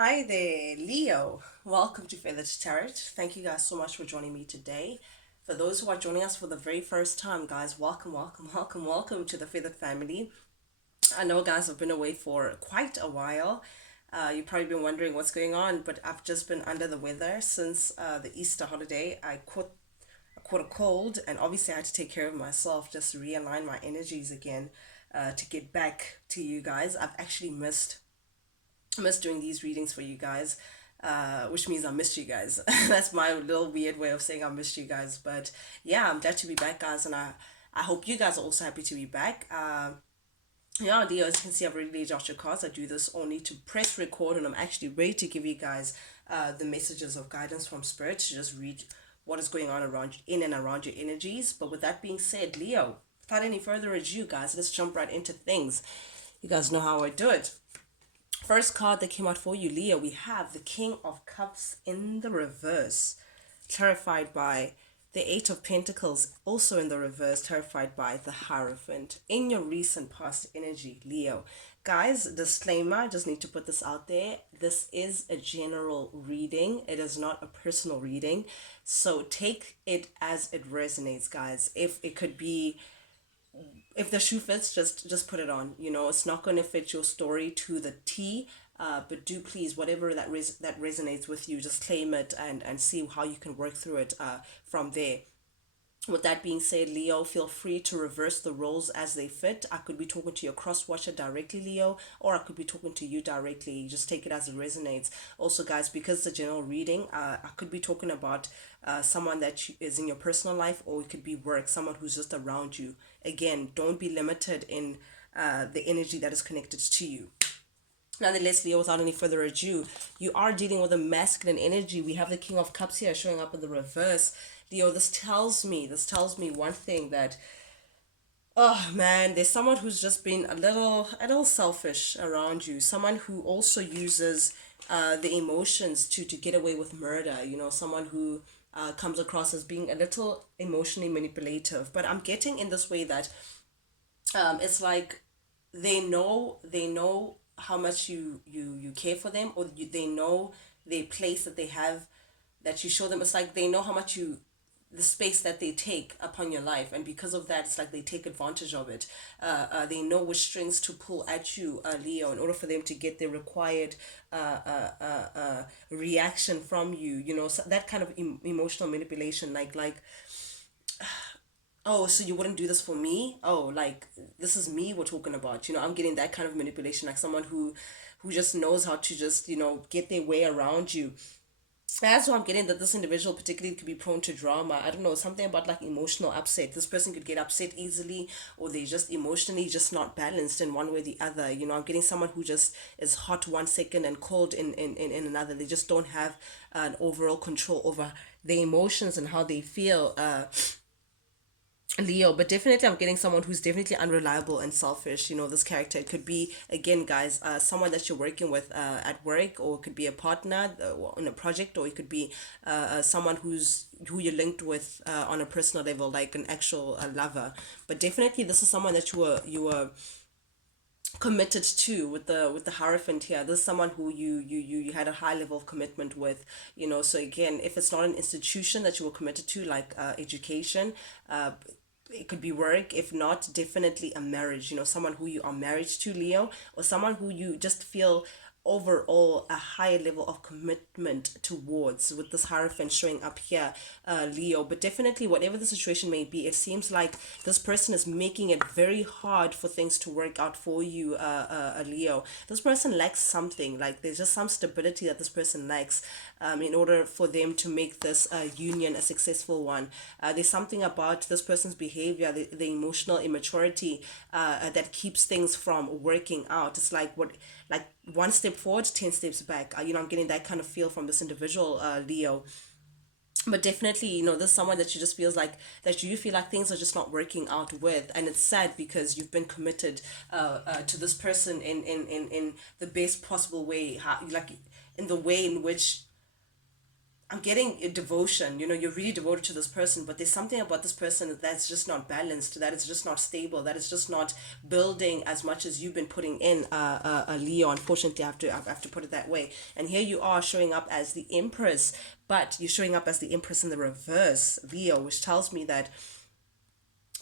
Hi there, Leo. Welcome to Feathered Tarot. Thank you guys so much for joining me today. For those who are joining us for the very first time, guys, welcome to the Feathered family. I know, guys, I've been away for quite a while. You've probably been wondering what's going on, but I've just been under the weather since the Easter holiday. I caught a cold, and obviously I had to take care of myself, just realign my energies again to get back to you guys. I've actually missed doing these readings for you guys, which means I missed you guys. That's my little weird way of saying I missed you guys. But yeah, I'm glad to be back, guys, and I hope you guys are also happy to be back. Yeah, dear, as you can see, I've already laid out your cards. I do this only to press record, and I'm actually ready to give you guys the messages of guidance from Spirit to just read what is going on around in and around your energies. But with that being said, Leo, without any further ado, guys, let's jump right into things. You guys know how I do it. First card that came out for you, Leo, we have the King of Cups in the reverse, terrified by the Eight of Pentacles, also in the reverse, terrified by the Hierophant. In your recent past energy, Leo. Guys, disclaimer, I just need to put this out there. This is a general reading. It is not a personal reading. So take it as it resonates, guys. If the shoe fits, just put it on. It's not going to fit your story to the T, but do please, whatever that resonates with you, just claim it and see how you can work through it from there. With that being said, Leo, feel free to reverse the roles as they fit. I could be talking to your cross watcher directly, Leo, or I could be talking to you directly. Just take it as it resonates. Also, guys, because it's a general reading, I could be talking about someone that is in your personal life, or it could be work, someone who's just around you. Again, don't be limited in the energy that is connected to you. Nonetheless, Leo, without any further ado, you are dealing with a masculine energy. We have the King of Cups here showing up in the reverse. Leo, this tells me one thing, that oh man, there's someone who's just been a little selfish around you. Someone who also uses the emotions to get away with murder. Someone who comes across as being a little emotionally manipulative. But I'm getting in this way that it's like they know how much you care for them, or they know the place that they have, that you show them. It's like they know how much you the space that they take upon your life, and because of that, it's like they take advantage of it. They know which strings to pull at you, Leo, in order for them to get the required reaction from you. So that kind of emotional manipulation, like, oh, so you wouldn't do this for me? Oh, like, this is me we're talking about. I'm getting that kind of manipulation, like someone who just knows how to just get their way around you. That's why I'm getting that this individual particularly could be prone to drama. I don't know, something about like emotional upset. This person could get upset easily, or they just emotionally just not balanced in one way or the other. I'm getting someone who just is hot one second and cold in another. They just don't have an overall control over their emotions and how they feel. Leo, but definitely I'm getting someone who's definitely unreliable and selfish. This character, it could be, again, guys, someone that you're working with at work, or it could be a partner in a project, or it could be someone who you're linked with on a personal level, like an actual lover. But definitely this is someone that you were committed to, with the Hierophant here. This is someone who you had a high level of commitment with. So again, if it's not an institution that you were committed to, like education, it could be work. If not, definitely a marriage. Someone who you are married to, Leo, or someone who you just feel overall a higher level of commitment towards, with this Hierophant showing up here, Leo. But definitely, whatever the situation may be, it seems like this person is making it very hard for things to work out for you, Leo. This person lacks something. Like, there's just some stability that this person lacks, in order for them to make this union a successful one. There's something about this person's behavior, the emotional immaturity, that keeps things from working out. It's like one step forward, 10 steps back. I'm getting that kind of feel from this individual, Leo. But definitely, there's someone that you just feels like, that you feel like things are just not working out with, and it's sad because you've been committed to this person in the best possible way, how, like, in the way in which I'm getting a devotion. You're really devoted to this person, but there's something about this person that's just not balanced, that it's just not stable, that it's just not building as much as you've been putting in, Leo. Unfortunately, I have to put it that way. And here you are showing up as the Empress, but you're showing up as the Empress in the reverse, Leo, which tells me that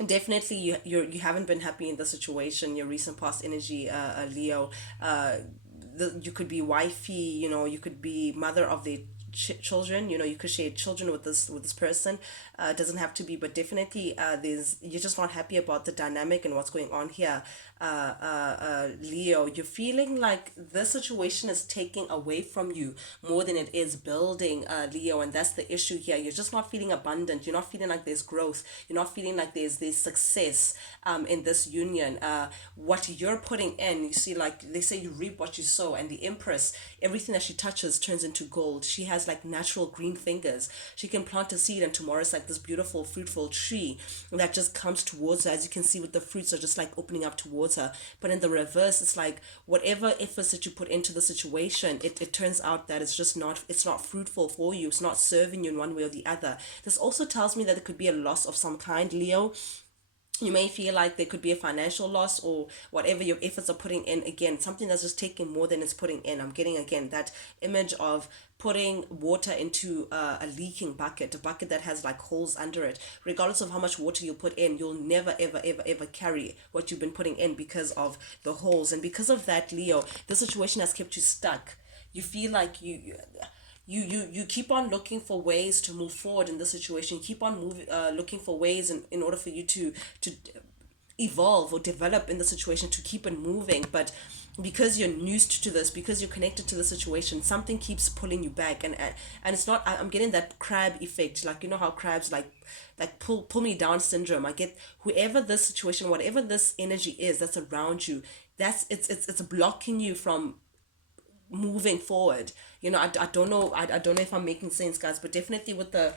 definitely you haven't been happy in the situation, your recent past energy, Leo. You could be wifey, you could be mother of the children, you could share children with this person. Doesn't have to be, but definitely there's you're just not happy about the dynamic and what's going on here. Leo, you're feeling like this situation is taking away from you more than it is building, Leo, and that's the issue here. You're just not feeling abundant. You're not feeling like there's growth. You're not feeling like there's success in this union. What you're putting in, you see, like they say, you reap what you sow, and the Empress, everything that she touches turns into gold. She has like natural green fingers. She can plant a seed, and tomorrow it's like this beautiful, fruitful tree that just comes towards her. As you can see, with the fruits are just like opening up towards her. But in the reverse, it's like whatever efforts that you put into the situation, it turns out that it's not fruitful for you. It's not serving you in one way or the other. This also tells me that it could be a loss of some kind, Leo. You may feel like there could be a financial loss, or whatever your efforts are putting in, again, something that's just taking more than it's putting in. I'm getting, again, that image of putting water into a leaking bucket, a bucket that has like holes under it. Regardless of how much water you put in, you'll never ever ever ever carry what you've been putting in because of the holes. And because of that, Leo, the situation has kept you stuck. You feel like you keep on looking for ways to move forward in the situation. Keep on looking for ways in order for you to evolve or develop in the situation, to keep it moving. But because you're used to this, because you're connected to the situation, something keeps pulling you back. And it's not, I'm getting that crab effect, like how crabs like pull me down syndrome. I get whoever this situation, whatever this energy is that's around you, it's blocking you from moving forward. I don't know, I don't know if I'm making sense, guys, but definitely with the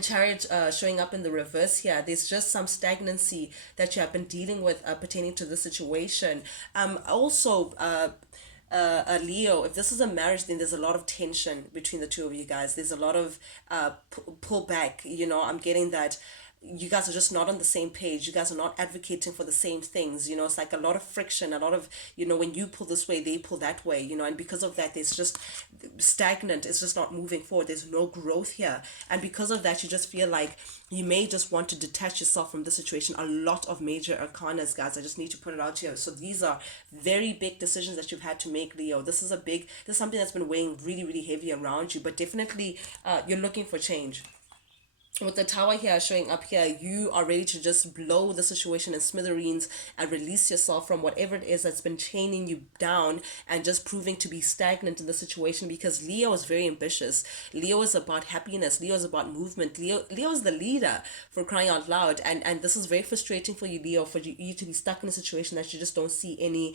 Chariot showing up in the reverse here, there's just some stagnancy that you have been dealing with pertaining to the situation. Also, Leo, if this is a marriage, then there's a lot of tension between the two of you guys. There's a lot of pull back. I'm getting that you guys are just not on the same page. You guys are not advocating for the same things. It's like a lot of friction, a lot of, when you pull this way, they pull that way, and because of that, there's just stagnant. It's just not moving forward. There's no growth here. And because of that, you just feel like you may just want to detach yourself from the situation. A lot of major arcanas, guys. I just need to put it out here. So these are very big decisions that you've had to make, Leo. This is something that's been weighing really, really heavy around you, but definitely you're looking for change. With the Tower here showing up here, you are ready to just blow the situation in smithereens and release yourself from whatever it is that's been chaining you down and just proving to be stagnant in the situation, because Leo is very ambitious. Leo is about happiness. Leo is about movement. Leo is the leader, for crying out loud. And this is very frustrating for you, Leo, for you to be stuck in a situation that you just don't see any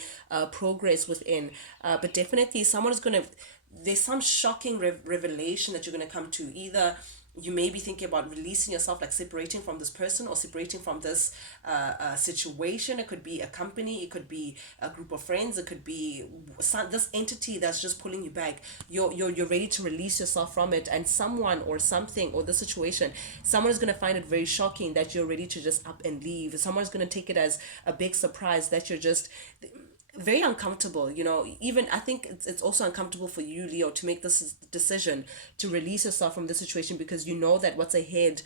progress within. But definitely someone is going to, there's some shocking revelation that you're going to come to. Either you may be thinking about releasing yourself, like separating from this person or separating from this situation. It could be a company, it could be a group of friends, it could be this entity that's just pulling you back. You're ready to release yourself from it, and someone or something or the situation, someone is going to find it very shocking that you're ready to just up and leave. Someone's going to take it as a big surprise that you're just very uncomfortable. Even I think it's also uncomfortable for you, Leo, to make this decision to release yourself from the situation, because you know that what's ahead,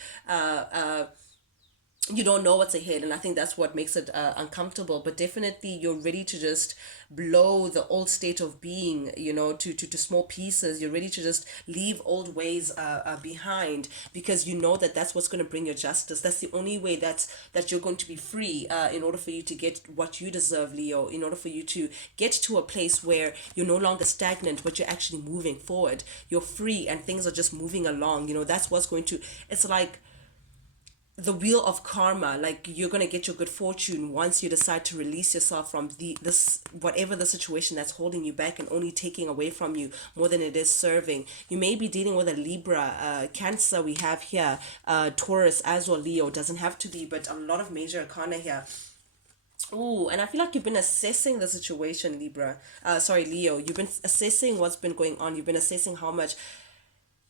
you don't know what's ahead, and I think that's what makes it uncomfortable. But definitely you're ready to just blow the old state of being, to small pieces. You're ready to just leave old ways behind, because you know that that's what's going to bring your justice. That's the only way that you're going to be free, in order for you to get what you deserve, Leo, in order for you to get to a place where you're no longer stagnant, but you're actually moving forward. You're free and things are just moving along. That's what's going to, it's like the wheel of karma. Like, you're going to get your good fortune once you decide to release yourself from this whatever the situation that's holding you back and only taking away from you more than it is serving. You may be dealing with a Libra, Cancer we have here, Taurus as well. Leo doesn't have to be, but a lot of major arcana here. Oh, and I feel like you've been assessing the situation, Leo. You've been assessing what's been going on. You've been assessing how much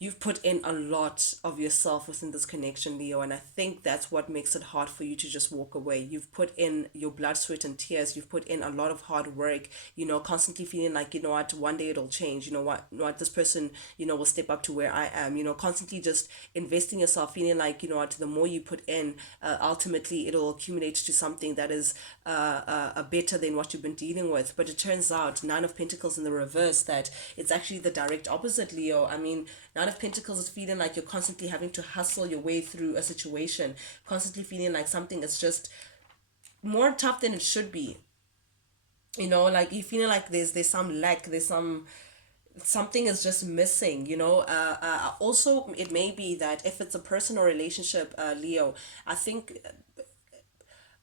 you've put in a lot of yourself within this connection, Leo, and I think that's what makes it hard for you to just walk away. You've put in your blood, sweat, and tears. You've put in a lot of hard work, constantly feeling like, one day it'll change. This person, will step up to where I am, constantly just investing yourself, feeling like, the more you put in, ultimately it'll accumulate to something that is better than what you've been dealing with. But it turns out, Nine of Pentacles in the reverse, that it's actually the direct opposite, Leo. I mean, Nine of Pentacles is feeling like you're constantly having to hustle your way through a situation, constantly feeling like something is just more tough than it should be. Like you feeling like there's some lack, there's something is just missing. Also, it may be that if it's a personal relationship, Leo, I think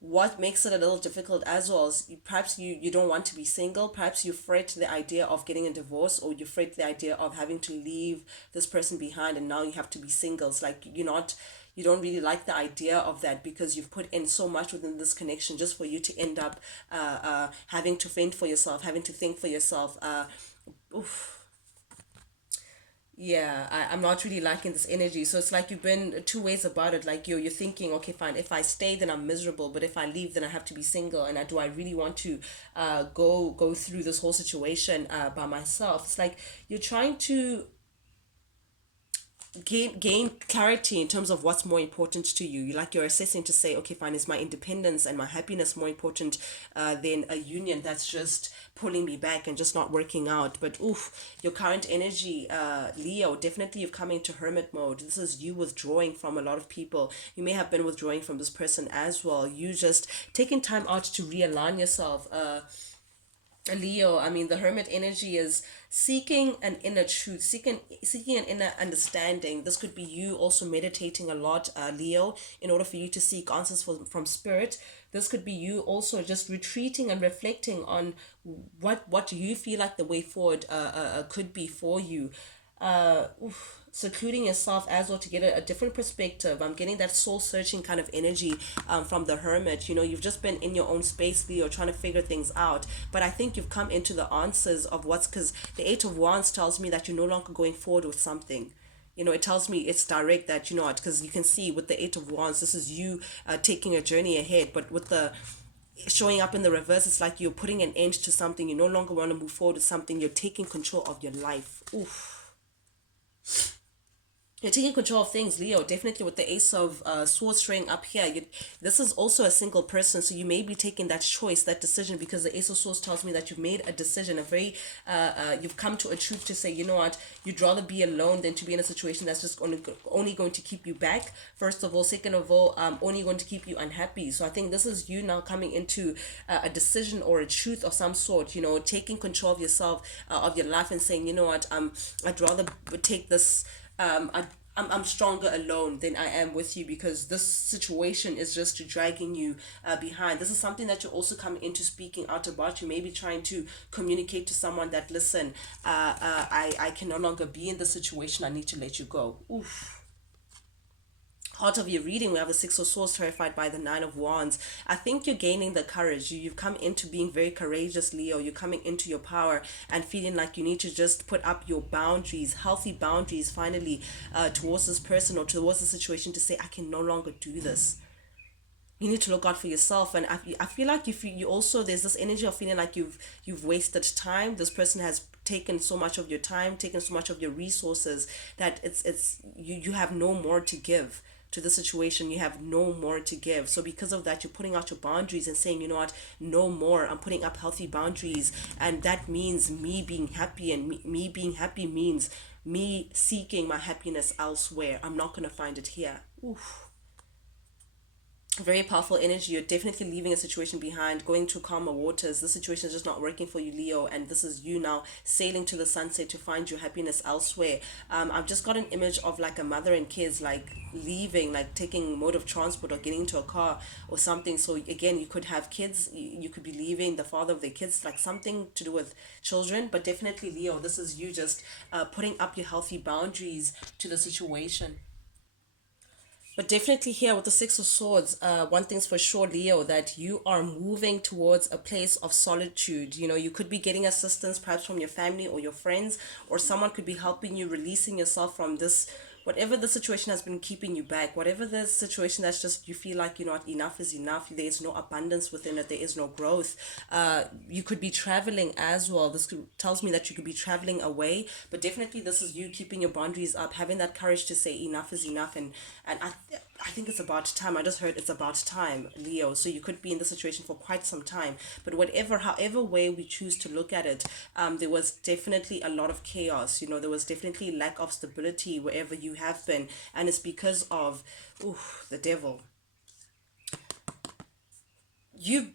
what makes it a little difficult as well is perhaps you don't want to be single. Perhaps you fret the idea of getting a divorce, or you fret the idea of having to leave this person behind, and now you have to be single. It's like you don't really like the idea of that, because you've put in so much within this connection just for you to end up having to fend for yourself, having to think for yourself. Oof. Yeah, I'm not really liking this energy. So it's like you've been two ways about it. Like you're thinking, okay, fine, if I stay, then I'm miserable. But if I leave, then I have to be single. And do I really want to go through this whole situation by myself? It's like you're trying to gain clarity in terms of what's more important to you. You're assessing to say, okay, fine, is my independence and my happiness more important than a union that's just pulling me back and just not working out? But oof, your current energy, Leo, definitely you've come into hermit mode. This is you withdrawing from a lot of people. You may have been withdrawing from this person as well. You just taking time out to realign yourself. Leo, I mean, the hermit energy is seeking an inner truth, seeking an inner understanding. This could be you also meditating a lot, Leo, in order for you to seek answers from spirit. This could be you also just retreating and reflecting on what you feel like the way forward could be for you. Secluding yourself as well to get a different perspective. I'm getting that soul searching kind of energy from the hermit. You've just been in your own space, Leo, trying to figure things out. But I think you've come into the answers of what's, because the Eight of Wands tells me that you're no longer going forward with something. It tells me it's direct, that, because you can see with the Eight of Wands, this is you taking a journey ahead. But with the showing up in the reverse, it's like you're putting an end to something. You no longer want to move forward with something. You're taking control of your life. Oof. You're taking control of things, Leo. Definitely with the Ace of Swords showing up here. This is also a single person, so you may be taking that choice, that decision, because the Ace of Swords tells me that you've made a decision, you've come to a truth to say, you know what, you'd rather be alone than to be in a situation that's just only going to keep you back, first of all. Second of all, only going to keep you unhappy. So I think this is you now coming into a decision or a truth of some sort, taking control of yourself, of your life, and saying, you know what, I'd rather take this. I'm stronger alone than I am with you, because this situation is just dragging you behind. This is something that you're also coming into speaking out about. You may be trying to communicate to someone that, listen, I can no longer be in this situation. I need to let you go. Oof. Part of your reading, we have the Six of Swords terrified by the Nine of Wands. I think you're gaining the courage. You've come into being very courageous, Leo. You're coming into your power and feeling like you need to just put up your boundaries, healthy boundaries, finally, towards this person or towards the situation, to say, I can no longer do this. You need to look out for yourself. And I feel like you also, there's this energy of feeling like you've wasted time. This person has taken so much of your time, taken so much of your resources, that you have no more to give to the situation. You have no more to give. So because of that, you're putting out your boundaries and saying, you know what, no more. I'm putting up healthy boundaries, and that means me being happy, and me being happy means me seeking my happiness elsewhere. I'm not going to find it here. Oof. Very powerful energy. You're definitely leaving a situation behind, going to calmer waters. This situation is just not working for you, Leo, and this is you now sailing to the sunset to find your happiness elsewhere. I've just got an image of like a mother and kids, like leaving, like taking mode of transport or getting into a car or something. So again, you could have kids, you could be leaving the father of the kids, like something to do with children. But definitely, Leo, this is you just putting up your healthy boundaries to the situation. But definitely here with the Six of Swords, one thing's for sure, Leo, that you are moving towards a place of solitude. You know, you could be getting assistance perhaps from your family or your friends, or someone could be helping you releasing yourself from this, whatever the situation has been keeping you back, whatever the situation that's just you feel like you're not enough is enough, there is no abundance within it, there is no growth. You could be traveling as well. Tells me that you could be traveling away, but definitely this is you keeping your boundaries up, having that courage to say enough is enough. And I think it's about time. I just heard it's about time, Leo. So you could be in the situation for quite some time. But whatever, however way we choose to look at it, there was definitely a lot of chaos. You know, there was definitely lack of stability wherever you have been. And it's because of, ooh, the devil. You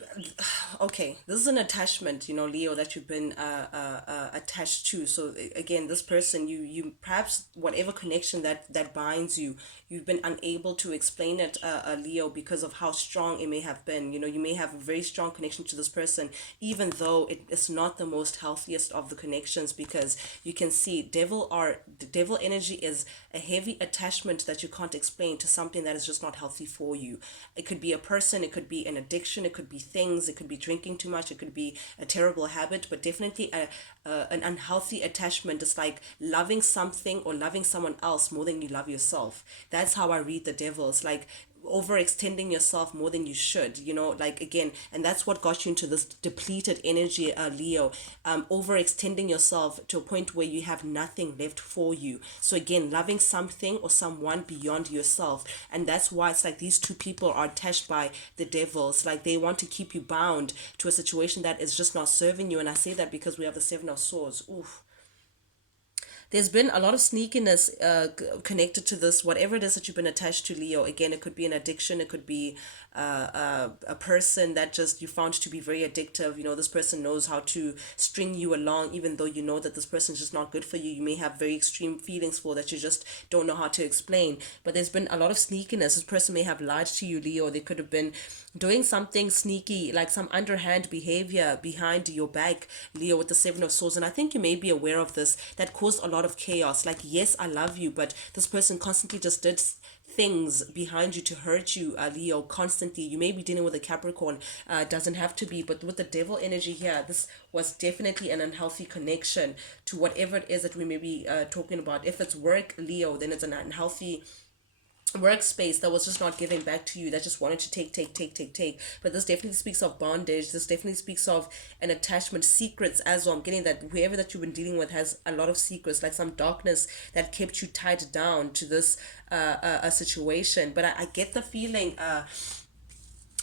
okay, this is an attachment, you know, Leo, that you've been attached to. So again, this person, you perhaps whatever connection that binds you, you've been unable to explain it, Leo, because of how strong it may have been. You know, you may have a very strong connection to this person, even though it is not the most healthiest of the connections, because you can see the devil energy is a heavy attachment that you can't explain to something that is just not healthy for you. It could be a person, it could be an addiction, it could be things, it could be drinking too much, it could be a terrible habit, but definitely an unhealthy attachment is like loving something or loving someone else more than you love yourself. That's how I read the devil. It's like overextending yourself more than you should, you know, like again, and that's what got you into this depleted energy, Leo. Overextending yourself to a point where you have nothing left for you. So again, loving something or someone beyond yourself, and that's why it's like these two people are attached by the devil. It's like they want to keep you bound to a situation that is just not serving you. And I say that because we have the Seven of Swords. Oof, there's been a lot of sneakiness connected to this, whatever it is that you've been attached to, Leo. Again, it could be an addiction, it could be a person that just you found to be very addictive. You know, this person knows how to string you along, even though you know that this person is just not good for you. You may have very extreme feelings for that you just don't know how to explain. But there's been a lot of sneakiness. This person may have lied to you, Leo. They could have been doing something sneaky, like some underhand behavior behind your back, Leo, with the Seven of Swords. And I think you may be aware of this, that caused a lot of chaos. Like, yes, I love you, but this person constantly just did things behind you to hurt you, Leo, constantly. You may be dealing with a Capricorn, doesn't have to be, but with the devil energy here, this was definitely an unhealthy connection to whatever it is that we may be talking about. If it's work, Leo, then it's an unhealthy workspace that was just not giving back to you, that just wanted to take. But this definitely speaks of bondage. This definitely speaks of an attachment, secrets as well. I'm getting that whoever that you've been dealing with has a lot of secrets, like some darkness that kept you tied down to this a situation. But I get the feeling,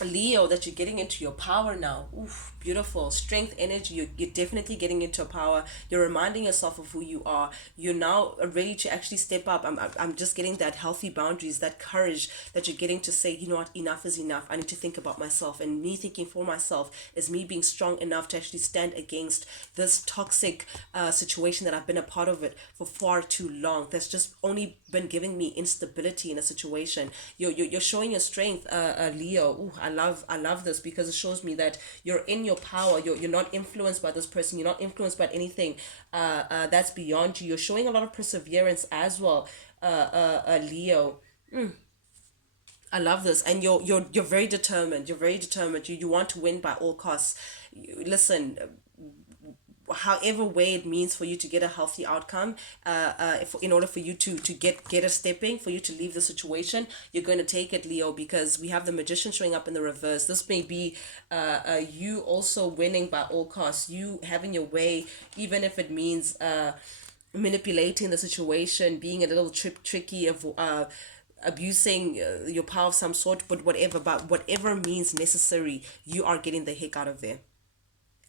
Leo, that you're getting into your power now. Oof, beautiful. Strength, energy. You're definitely getting into power. You're reminding yourself of who you are. You're now ready to actually step up. I'm just getting that healthy boundaries, that courage that you're getting to say, you know what, enough is enough. I need to think about myself. And me thinking for myself is me being strong enough to actually stand against this toxic situation that I've been a part of it for far too long. That's just only been giving me instability in a situation. You're showing your strength, Leo. Ooh, I love this, because it shows me that you're in your power. You're not influenced by this person. You're not influenced by anything that's beyond you. You're showing a lot of perseverance as well, Leo. I love this, and you're very determined. You're very determined. You want to win by all costs. Listen, however way it means for you to get a healthy outcome, if, in order for you to get a stepping, for you to leave the situation, you're going to take it, Leo, because we have the Magician showing up in the reverse. This may be you also winning by all costs, you having your way, even if it means manipulating the situation, being a little tricky of abusing your power of some sort, but whatever means necessary, you are getting the heck out of there.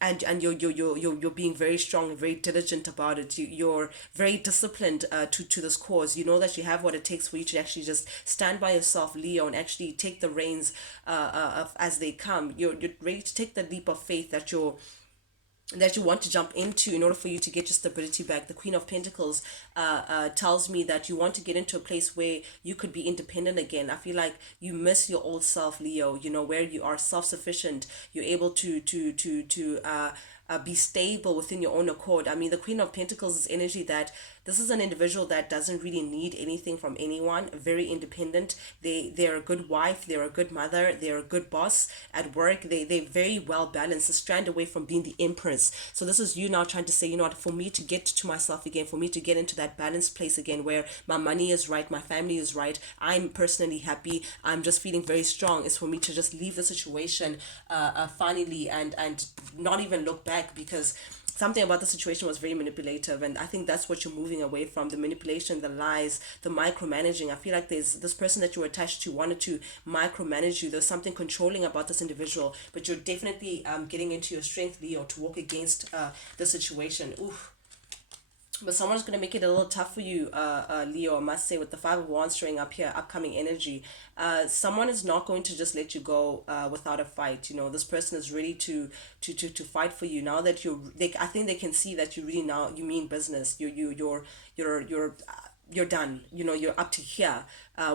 And you're being very strong, very diligent about it. You're very disciplined to this cause. You know that you have what it takes for you to actually just stand by yourself, Leo, and actually take the reins as they come. You're ready to take the leap of faith that you want to jump into in order for you to get your stability back. The Queen of Pentacles tells me that you want to get into a place where you could be independent again. I feel like you miss your old self, Leo, you know, where you are self-sufficient. You're able to be stable within your own accord. I mean, the Queen of Pentacles is energy that this is an individual that doesn't really need anything from anyone, very independent. They're a good wife, they're a good mother, they're a good boss at work. They're very well balanced, a strand away from being the empress. So this is you now trying to say, you know what, for me to get to myself again, for me to get into that balanced place again where my money is right, my family is right, I'm personally happy, I'm just feeling very strong, is for me to just leave the situation finally, and not even look back, because something about the situation was very manipulative, and I think that's what you're moving away from: the manipulation, the lies, the micromanaging. I feel like there's this person that you were attached to wanted to micromanage you. There's something controlling about this individual, but you're definitely getting into your strength, Leo, to walk against the situation. Oof. But someone's going to make it a little tough for you, Leo, I must say, with the Five of Wands showing up here, upcoming energy. Someone is not going to just let you go without a fight. You know, this person is ready to fight for you now that I think they can see that you really now, you mean business. You're done, you know, you're up to here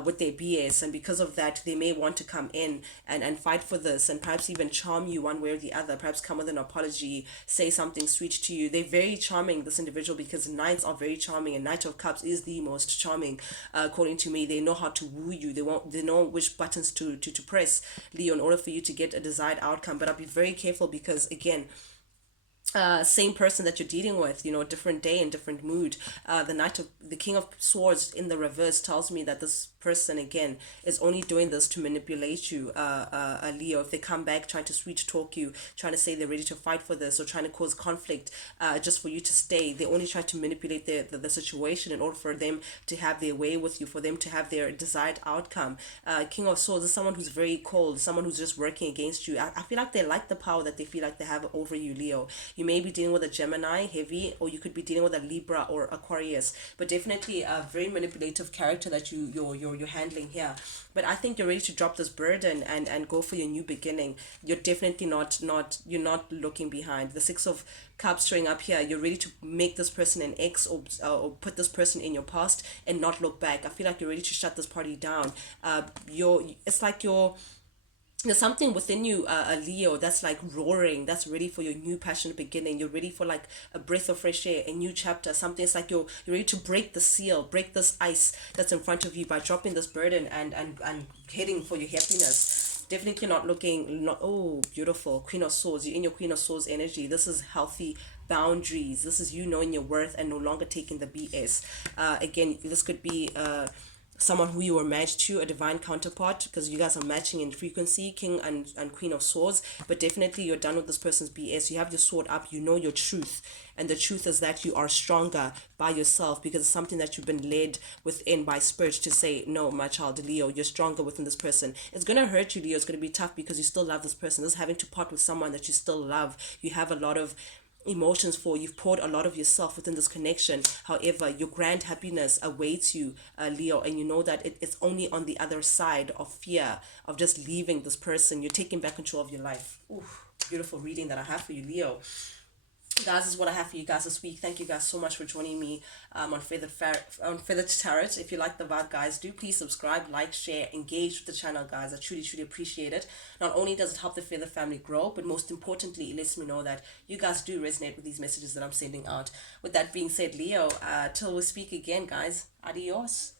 with their BS, and because of that they may want to come in and fight for this, and perhaps even charm you one way or the other, perhaps come with an apology, say something sweet to you. They're very charming, this individual, because knights are very charming, and Knight of Cups is the most charming, according to me. They know how to woo you, they know which buttons to press, Leo, in order for you to get a desired outcome. But I'll be very careful, because again, same person that you're dealing with, you know, different day and different mood. The King of Swords in the reverse tells me that this person again is only doing this to manipulate you, Leo. If they come back trying to sweet talk you, trying to say they're ready to fight for this, or trying to cause conflict just for you to stay, they only try to manipulate the situation in order for them to have their way with you, for them to have their desired outcome. King of Swords is someone who's very cold, someone who's just working against you. I feel like they like the power that they feel like they have over you, Leo. You may be dealing with a Gemini heavy, or you could be dealing with a Libra or Aquarius, but definitely a very manipulative character that you're handling here. But I think you're ready to drop this burden and go for your new beginning. You're definitely you're not looking behind. The Six of Cups showing up here, you're ready to make this person an ex, or put this person in your past and not look back. I feel like you're ready to shut this party down. It's like there's something within you, Leo, that's like roaring, that's ready for your new passionate beginning. You're ready for like a breath of fresh air, a new chapter. Something, it's like you're ready to break the seal, break this ice that's in front of you by dropping this burden and heading for your happiness. Definitely not looking, not, oh, beautiful. Queen of Swords, you're in your Queen of Swords energy. This is healthy boundaries. This is you knowing your worth and no longer taking the BS. Again, this could be someone who you were matched to, a divine counterpart, because you guys are matching in frequency, King and Queen of Swords. But definitely you're done with this person's BS. You have your sword up, you know your truth, and the truth is that you are stronger by yourself, because it's something that you've been led within by spirit to say, no, my child, Leo, you're stronger within this person. It's going to hurt you, Leo. It's going to be tough, because you still love this person. This is having to part with someone that you still love. You have a lot of emotions for, you've poured a lot of yourself within this connection. However, your grand happiness awaits you, Leo, and you know that it's only on the other side of fear of just leaving this person. You're taking back control of your life. Ooh, beautiful reading that I have for you, Leo. Guys, this is what I have for you guys this week. Thank you guys so much for joining me on Feathered Tarot. If you like the vibe, guys, do please subscribe, like, share, engage with the channel, guys. I truly appreciate it. Not only does it help the Feather family grow, but most importantly, it lets me know that you guys do resonate with these messages that I'm sending out. With that being said, Leo, till we speak again, guys, adios.